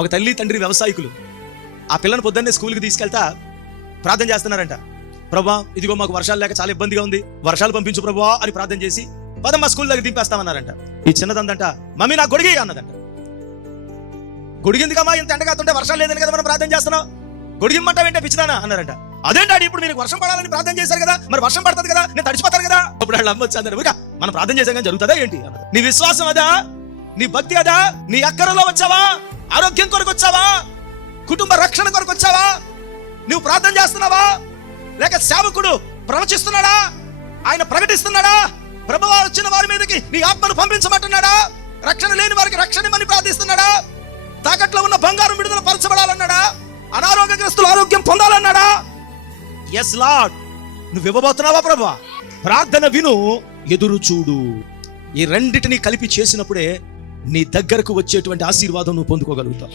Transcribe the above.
ఒక తల్లి తండ్రి వ్యవసాయకులు ఆ పిల్లని పొద్దున్నే స్కూల్కి తీసుకెళ్తా ప్రార్థన చేస్తున్నారంట. ప్రభా ఇదిగో మాకు వర్షాలు లేక చాలా ఇబ్బందిగా ఉంది, వర్షాలు పంపించు ప్రభా అని ప్రార్థన చేసి పదమ్మా స్కూల్ దగ్గర దింపేస్తామన్నారంట. ఈ చిన్నదందంట మమ్మీ నాకు గొడిగి అన్నదంట. గొడిగిందికమ్మా ఇంత ఎండగాతుంటే వర్షాలు లేదని కదా మనం ప్రార్థన చేస్తున్నాం, గొడిగిమ్మంటావేంటే పిచ్చిదానా అన్నారంట. అదేంటాడు ఇప్పుడు మీరు వర్షం పడాలని ప్రార్థన చేశారు కదా, మరి వర్షం పడుతుంది కదా, నేను తడిచిపోతాను కదా. అప్పుడు వాళ్ళు అమ్మొచ్చు అందరు మనం ప్రార్థన చేసాం కానీ జరుగుతుందా ఏంటి అన్నది. నీ విశ్వాసం అదా, నీ భక్తి అదా, నీ అక్కరలో వచ్చావా, ఆరోగ్యం కొరకు వచ్చావా, కుటుంబ రక్షణ కొరకు వచ్చావా, నువ్వు ప్రార్థన చేస్తున్నావా, లేక సేవకుడు ప్రవచిస్తున్నాడా, ఆయన ప్రకటిస్తున్నాడా, ప్రభువా వచ్చిన వారి మీదకి నీ ఆత్మను పంపించమంటున్నాడా, రక్షణ లేని వారికి రక్షణమని ప్రార్థిస్తున్నాడా, తాకట్లో ఉన్న బంగారం విడుదల పరచబడాలన్నాడా, అనారోగ్యగ్రస్తులు ఆరోగ్యం పొందాలన్నాడా. ఎస్ లార్డ్, నువ్వు ఇవ్వబోతున్నావా ప్రభువా? ప్రార్థన విను, ఎదురు చూడు. ఈ రెండిటిని కలిపి చేసినప్పుడే నీ దగ్గరకు వచ్చేటువంటి ఆశీర్వాదం నువ్వు పొందుకోగలుగుతావు.